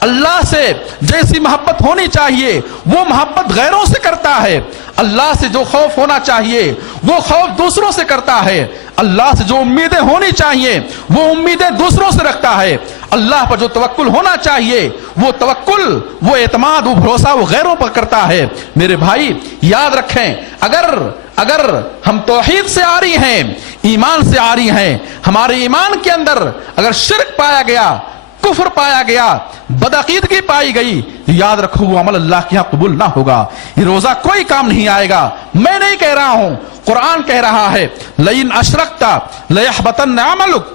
اللہ سے جیسی محبت ہونی چاہیے وہ محبت غیروں سے کرتا ہے، اللہ سے جو خوف ہونا چاہیے وہ خوف دوسروں سے کرتا ہے، اللہ سے جو امیدیں ہونی چاہیے وہ امیدیں دوسروں سے رکھتا ہے، اللہ پر جو توکل ہونا چاہیے وہ توکل، وہ اعتماد، وہ بھروسہ وہ غیروں پر کرتا ہے. میرے بھائی یاد رکھیں، اگر ہم توحید سے آ رہی ہیں، ایمان سے آ رہی ہیں، ہمارے ایمان کے اندر اگر شرک پایا گیا، کفر پایا گیا، بدعقیدگی پائی گئی، یاد رکھو وہ عمل اللہ کے یہاں قبول نہ ہوگا، یہ روزہ کوئی کام نہیں آئے گا. میں نہیں کہہ رہا ہوں، قرآن کہہ رہا ہے لئن اشرکت لیحبطن عملک،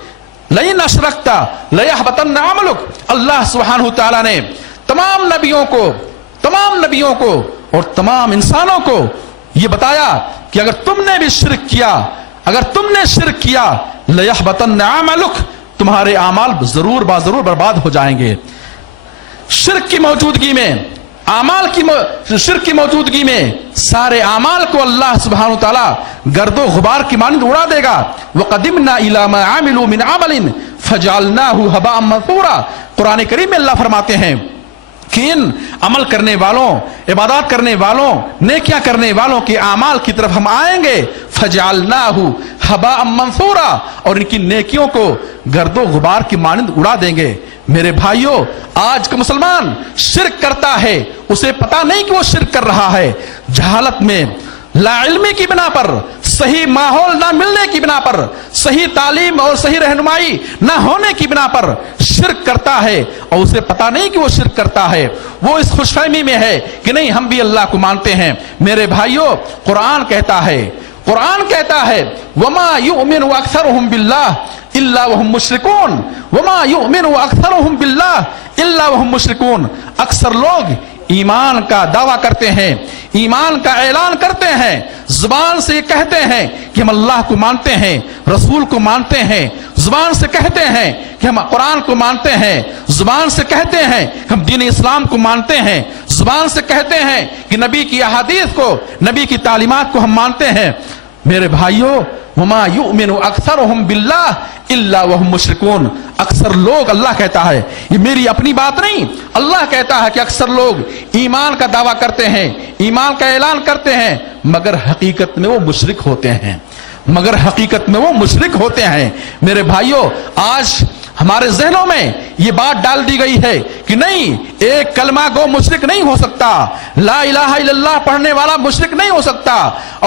لئن اشرکتا لیحبطن عملک. اللہ سبحانہ تعالیٰ نے تمام نبیوں کو اور تمام انسانوں کو یہ بتایا کہ اگر تم نے بھی شرک کیا لیحبطن عملک، تمہارے اعمال ضرور برباد ہو جائیں گے. شرک کی موجودگی میں سارے اعمال کو اللہ سبحانہ تعالیٰ گرد و غبار کی مانند اڑا دے گا. وَقَدِمْنَا إِلَى مَا عَمِلُوا مِنْ عَمَلٍ فَجَعَلْنَاهُ هَبَاءً مَنثُورًا. قرآن کریم میں اللہ فرماتے ہیں کہ ان عمل کرنے والوں، عبادات کرنے والوں، نیکیاں کرنے والوں کے اعمال کی طرف ہم آئیں گے. فَجَعَلْنَاهُ هَبَاءً مَنثُورًا، اور ان کی نیکیوں کو گرد و غبار کی مانند اڑا دیں گے. میرے بھائیوں، آج کا مسلمان شرک کرتا ہے، اسے پتا نہیں کہ وہ شرک کر رہا ہے. جہالت میں، لا علمی کی بنا پر، صحیح ماحول نہ ملنے کی بنا پر، صحیح تعلیم اور صحیح رہنمائی نہ ہونے کی بنا پر شرک کرتا ہے اور اسے پتا نہیں کہ وہ شرک کرتا ہے. وہ اس خوش فہمی میں ہے کہ نہیں ہم بھی اللہ کو مانتے ہیں. میرے بھائیوں، قرآن کہتا ہے وَمَا يُؤْمِنُ أَكْثَرُهُمْ بِاللَّهِ إِلَّا وَهُمْ مُشْرِكُونَ. وَمَا يُؤْمِنُ أَكْثَرُهُمْ بِاللَّهِ إِلَّا وَهُمْ مُشْرِكُونَ. اکثر لوگ ایمان کا دعویٰ کرتے ہیں، ایمان کا اعلان کرتے ہیں، زبان سے یہ کہتے ہیں کہ ہم اللہ کو مانتے ہیں، رسول کو مانتے ہیں، زبان سے کہتے ہیں کہ ہم قرآن کو مانتے ہیں، زبان سے کہتے ہیں کہ ہم دین اسلام کو مانتے ہیں، زبان سے کہتے ہیں کہ نبی کی احادیث کو، نبی کی تعلیمات کو ہم مانتے ہیں. میرے بھائیوں، وما یؤمن اکثرهم باللہ الا وهم مشرکون. اکثر لوگ، اللہ کہتا ہے، یہ میری اپنی بات نہیں، اللہ کہتا ہے کہ اکثر لوگ ایمان کا دعویٰ کرتے ہیں، ایمان کا اعلان کرتے ہیں، مگر حقیقت میں وہ مشرک ہوتے ہیں. میرے بھائیوں، آج ہمارے ذہنوں میں یہ بات ڈال دی گئی ہے کہ نہیں، ایک کلمہ گو مشرک نہیں ہو سکتا، لا الہ الا اللہ پڑھنے والا مشرک نہیں ہو سکتا،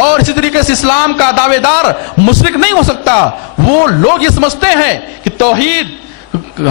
اور اسی طریقے سے اسلام کا دعوے دار مشرک نہیں ہو سکتا. وہ لوگ یہ سمجھتے ہیں کہ توحید،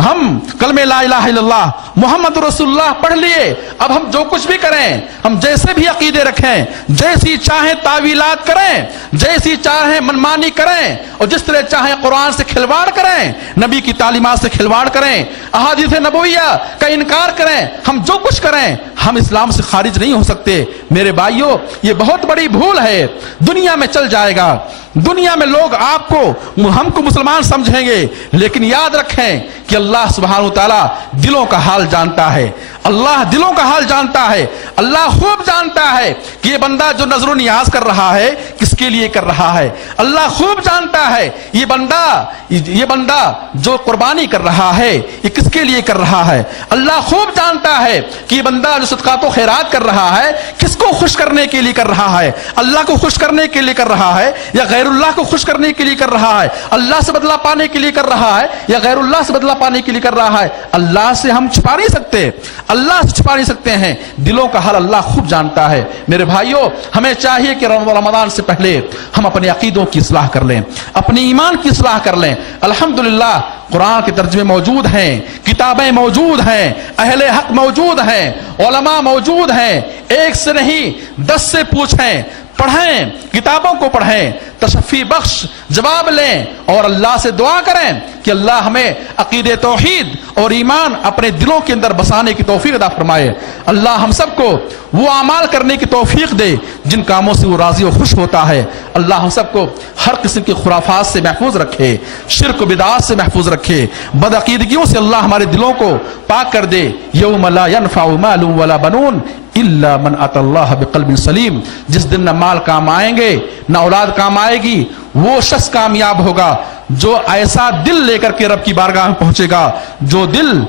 ہم کلمہ لا الہ الا اللہ محمد رسول اللہ پڑھ لیے، اب ہم جو کچھ بھی کریں، ہم جیسے بھی عقیدے رکھیں، جیسی چاہیں تعویلات کریں، جیسی چاہیں منمانی کریں، اور جس طرح چاہیں قرآن سے کھلواڑ کریں، نبی کی تعلیمات سے کھلواڑ کریں، احادیث نبویہ کا انکار کریں، ہم جو کچھ کریں، ہم اسلام سے خارج نہیں ہو سکتے. میرے بھائیوں، یہ بہت بڑی بھول ہے. دنیا میں چل جائے گا، دنیا میں لوگ آپ کو، ہم کو مسلمان سمجھیں گے، لیکن یاد رکھیں کہ اللہ سبحانہ وتعالی دلوں کا حال جانتا ہے. اللہ دلوں کا حال جانتا ہے. اللہ خوب جانتا ہے کہ یہ بندہ جو نظر و نیاز کر رہا ہے کس کے لیے کر رہا ہے. اللہ خوب جانتا ہے یہ بندہ جو قربانی کر رہا ہے یہ کس کے لیے کر رہا ہے. اللہ خوب جانتا ہے کہ یہ بندہ جو صدقات و خیرات کر رہا ہے کس کو خوش کرنے کے لیے کر رہا ہے. اللہ کو خوش کرنے کے لیے کر رہا ہے یا غیر اللہ کو خوش کرنے کے لیے کر رہا ہے. اللہ سے بدلہ پانے کے لیے کر رہا ہے یا غیر اللہ سے بدلہ پانے کے لیے کر رہا ہے. اللہ سے ہم چھپا نہیں سکتے، اللہ سے چھپا نہیں سکتے ہیں. دلوں کا حال اللہ خوب جانتا ہے. میرے بھائیوں، ہمیں چاہیے کہ رمضان سے پہلے ہم اپنے عقیدوں کی اصلاح کر لیں، اپنی ایمان کی اصلاح کر لیں. الحمدللہ قرآن کے ترجمے موجود ہیں، کتابیں موجود ہیں، اہل حق موجود ہیں، علماء موجود ہیں. ایک سے نہیں 10 سے پوچھیں، پڑھیں، کتابوں کو پڑھیں، تشفی بخش جواب لیں اور اللہ سے دعا کریں کہ اللہ ہمیں عقید توحید اور ایمان اپنے دلوں کے اندر بسانے کی توفیق عطا فرمائے. اللہ ہم سب کو وہ اعمال کرنے کی توفیق دے جن کاموں سے وہ راضی و خوش ہوتا ہے. اللہ ہم سب کو ہر قسم کی خرافات سے محفوظ رکھے، شرک و بدعات سے محفوظ رکھے، بدعقیدگیوں سے اللہ ہمارے دلوں کو پاک کر دے. یوم لا ينفع مال ولا بنون الا من اتى اللہ بقلب سلیم. جس دن نہ مال کام آئیں گے نہ اولاد کام آئے گی، وہ شخص کامیاب ہوگا جو ایسا دل لے کر کے رب کی بارگاہ میں پہنچے گا جو دل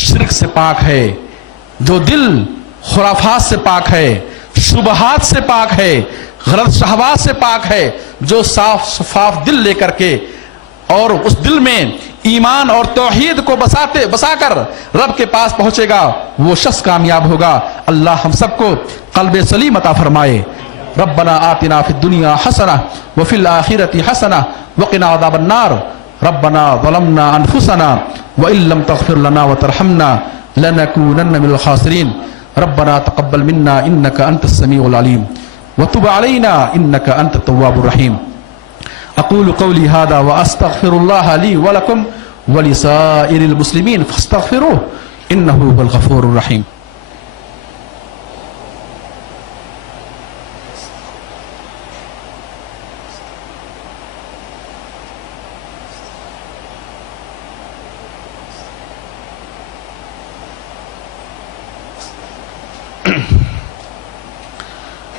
شرک سے پاک ہے، جو دل خرافات سے پاک ہے، شبہات سے پاک ہے، غلط شہوات سے پاک ہے، جو صاف شفاف دل لے کر کے اور اس دل میں ایمان اور توحید کو بسا کر رب کے پاس پہنچے گا، وہ شخص کامیاب ہوگا. اللہ ہم سب کو قلب سلیم عطا فرمائے. ربنا آتنا فی الدنیا حسنہ وفی الآخرۃ حسنہ وقنا عذاب النار. ربنا ظلمنا انفسنا وان لم تغفر لنا وترحمنا لنكونن من الخاسرین. ربنا تقبل منا انك انت السميع العليم وتب علينا انك انت التواب الرحيم. اقول قولي هذا واستغفر الله لي ولكم ولسائر المسلمين فاستغفروه إنه هو الغفور الرحيم.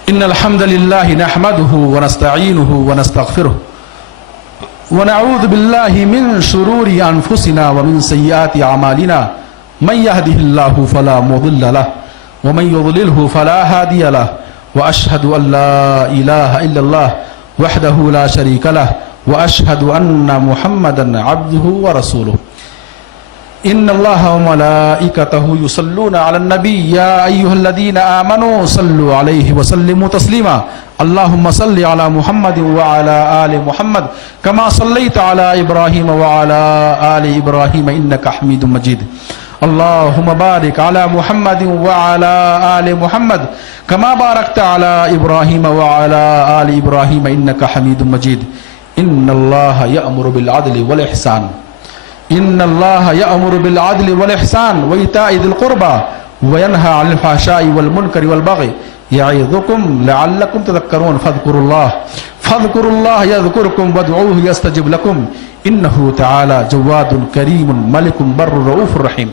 إن الحمد لله نحمده ونستعينه ونستغفره ونعوذ بالله من شرور أنفسنا ومن سيئات أعمالنا من يهده الله فلا مضل له ومن يضلله فلا هادي له وأشهد أن لا إله إلا الله وحده لا شريك له وأشهد أن محمدا عبده ورسوله. إن الله وملائكته يصلون على النبي يا أيها الذين آمنوا صلوا عليه وسلموا تسليما. اللهم صل على محمد وعلى آل محمد كما صليت على إبراهيم وعلى آل إبراهيم إنك حميد مجيد. اللهم بارك على محمد وعلى آل محمد كما باركت على إبراهيم وعلى آل إبراهيم إنك حميد مجيد. إن الله يأمر بالعدل والإحسان إن الله يأمر بالعدل والإحسان وإيتاء ذي القربى وينهى عن الفحشاء والمنكر والبغي يعظكم لعلكم تذكرون. فاذكروا الله يذكركم وادعوه يستجب لكم إنه تعالى جواد كريم ملك بر رؤوف رحيم.